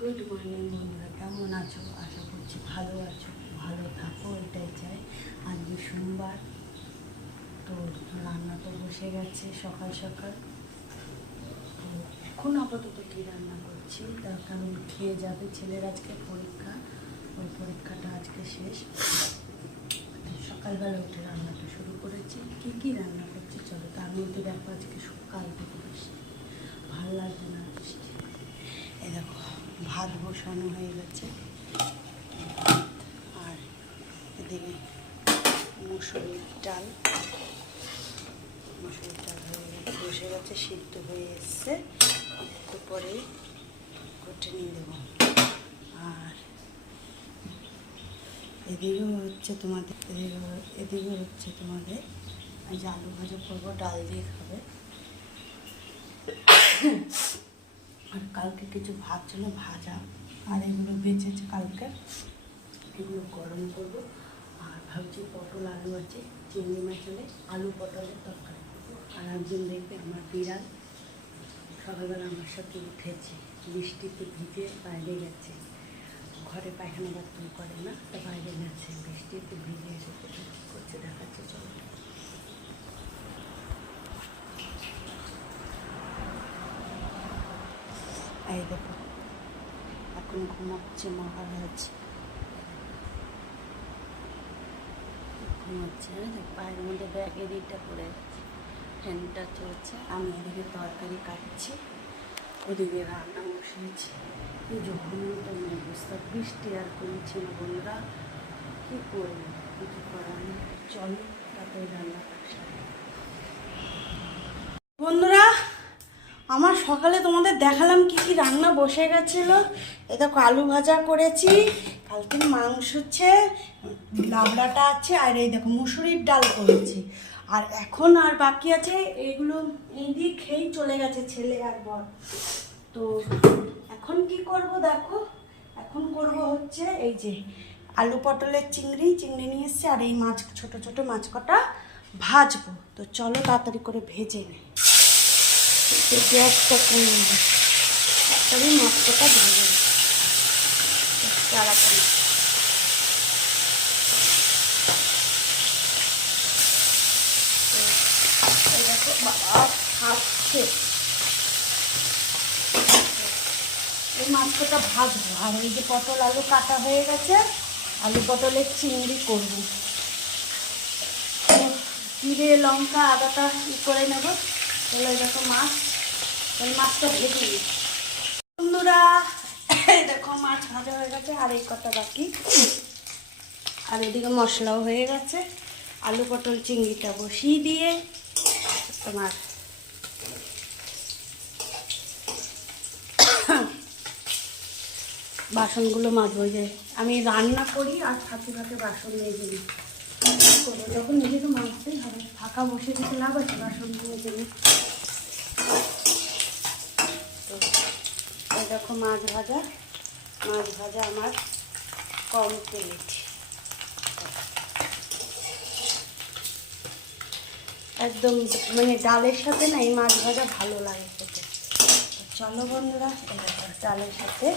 Good morning বন্ধুরা, কেমন আছো? আশা করছি ভালো আছো, ভালো থাকো, এটাই চাই। আজকে সোমবার, তো রান্না তো বসে গেছে সকাল সকাল। তো এখন আপাতত কী রান্না করছি তার কারণ খেয়ে যাবে ছেলের আজকে পরীক্ষা, ওই পরীক্ষাটা আজকে শেষ। সকালবেলা উঠে রান্নাটা শুরু করেছি। কী রান্না করছি চলো। তার মধ্যে দেখো আজকে সকাল থেকে বৃষ্টি, ভালো লাগছে না বৃষ্টি। এই দেখো ভাত বসানো হয়ে গেছে, আর এদিকে মুসুরির ডাল হয়ে গেছে, বসে গেছে, সিদ্ধ হয়ে এসছে, একটু পরেই কোটে নিয়ে দেবো। আর এদিকেও হচ্ছে তোমাদের এই যে আলু ভাজা করবো, ডাল দিয়ে খাবে। আর কালকে কিছু ভাত ছিল ভাজা, আর এগুলো বেঁচেছে কালকে, এগুলো গরম করবো। আর ভাবছি পটল আলু আছে, চিংড়ি মাছ হলে আলু পটলের তরকারি করবো। আর একজন দেখবে আমার বিড়াল সকালবেলা আমার সাথে উঠেছে, বৃষ্টিতে ভিজে বাইরে গেছে, ঘরে পায়খানা বাথরুম করে না, তো বাইরে গেছে, বৃষ্টিতে ভিজে এসে করছে দেখাচ্ছে। চলো এই দেখো এখন ঘুমাচ্ছে মহারাজ, ঘুমাচ্ছে। পায়ের মধ্যে ব্যাগের ইটা পড়ে গেছে, ফ্যানটা চলছে, আমি এদিকে তরকারি কাটছি, ওদিকে রান্না বসিয়েছি। যখন তো অবস্থা, বৃষ্টি আর কমছে না বন্ধুরা, কী করবো, কিছু করার নেই। চলো তারপরে রান্না কাটছি। বন্ধুরা, আমার সকালে তোমাদের দেখালাম কি কি রান্না বসে গেছিলো। এ দেখো আলু ভাজা করেছি, কালকে মাংস হচ্ছে, লাবড়াটা আছে, আর এই দেখো মুসুরির ডাল করেছি। আর এখন আর বাকি আছে এইগুলো, এই দিয়ে খেয়েই চলে গেছে ছেলে আর বর। তো এখন কি করব দেখো, এখন করব হচ্ছে এই যে আলু পটলের চিংড়ি নিয়ে এসছে, আর এই মাছ, ছোট ছোট মাছ কটা ভাজবো। তো চলো তাড়াতাড়ি করে ভেজে নিই, গ্যাসটা কমে তাড়াতাড়ি মাছ কটা ভেজে নিই তাড়াতাড়ি। দেখো বাবা খাচ্ছে, এই মাছ কটা ভাজবো। আর এই যে পটল আলু কাটা হয়ে গেছে, আলু পটলের চিংড়ি করবো। জিরে লঙ্কা আদাটা করে নেবো। তাহলে দেখো মাছ, তাহলে মাছটা ভেজে নিই। বন্ধুরা দেখো মাছ ভাজা হয়ে গেছে, আর এই কটা বাকি। আর এদিকে মশলাও হয়ে গেছে, আলু পটল চিংড়িটা বসিয়ে দিয়ে তোমার বাসনগুলো মাজবো। যে আমি রান্না করি আর ফাঁকে ফাঁকে বাসন মেজে নিই, করবো যখন নিজেকে মাজতেই হবে, ফাঁকা বসে থেকে লাভ আছে, বাসনগুলো মেজে নিই। তো এই দেখো মাছ ভাজা আমার কমপ্লিট। একদম মানে ডালের সাথে না এই মাছ ভাজা ভালো লাগে খেতে। চলো বন্ধুরা, এই দেখো ডালের সাথে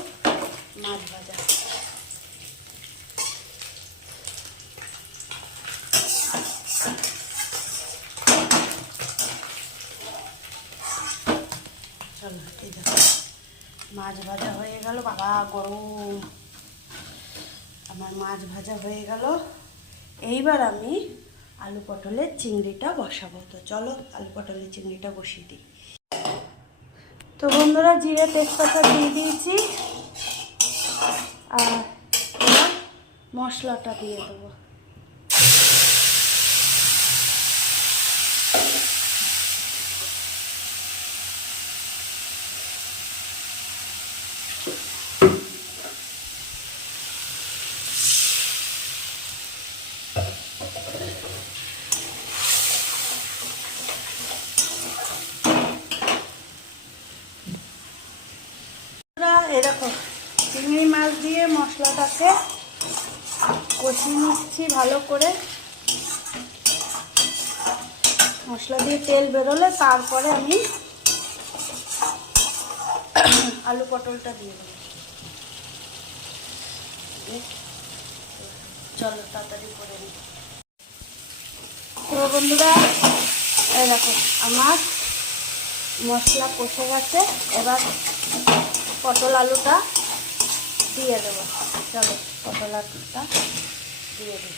মাছ ভাজা। চলো এই দেখো মাছ ভাজা হয়ে গেল, বাবা গরম, আমার মাছ ভাজা হয়ে গেল। এইবার আমি আলু পটলের চিংড়িটা বসাবো। তো চলো আলু পটলের চিংড়িটা বসিয়ে দিই। তো বন্ধুরা জিরে তেজপাতা দিয়ে দিয়েছি, আর এবার মশলাটা দিয়ে দেবো। এরকম চিংড়ি মাছ দিয়ে মশলাটাকে কষিয়ে নিচ্ছি ভালো করে। মশলা দিয়ে তেল বেরোলে তারপরে আমি আলু পটলটা দিয়ে দেবো। চলো তাড়াতাড়ি করে নিই। তো বন্ধুরা এই দেখো আমার মশলা কষে গেছে, এবার পটল আলুটা দিয়ে দেবো। চলো পটল আলুটা দিয়ে দিই।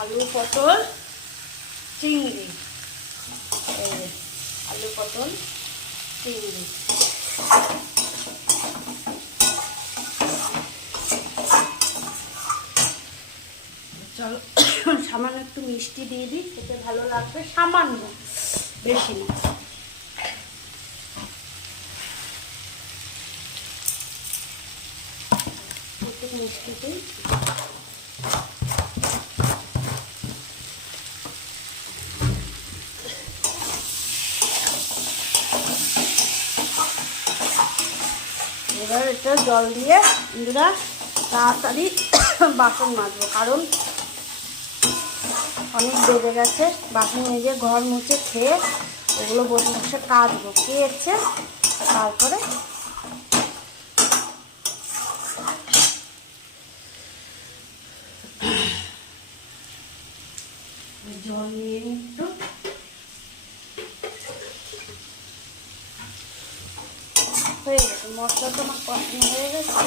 আলু পটল চিংড়ি, এই যে আলু পটল চিংড়ি। চলো সামান্য একটু মিষ্টি দিয়ে দিই, খেতে ভালো লাগবে, সামান্য, বেশি না। একটু মিষ্টি দিই। এবার এটা জল দিয়ে বন্ধুরা তাড়াতাড়ি বাসন মাজবো, কারণ অনেক বেড়ে গেছে। বাসন মেজে ঘর মুছে খেয়ে ওগুলো বসে বসে কাচবো, কেচে তারপরে জল নিয়ে একটু হয়ে গেছে। মশলা তো আমার কষানো হয়ে গেছে।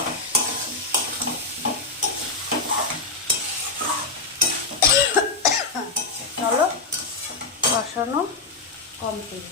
চলো কষানো কমপ্লিট।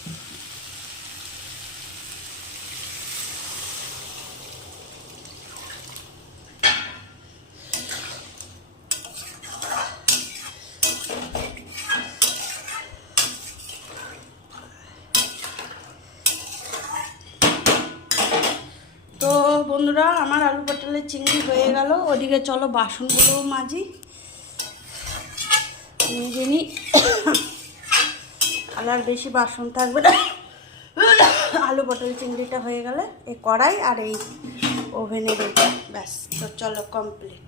তো বন্ধুরা আমার আলু পটলের চিংড়ি হয়ে গেল। ওদিকে চলো বাসনগুলোও মাজি, মেজে নিই, আর বেশি বাসন থাকবে না। আলু পটল চিংড়িটা হয়ে গেলে এই কড়াই আর এই ওভেনের এটা ব্যাস। তো চলো কমপ্লিট।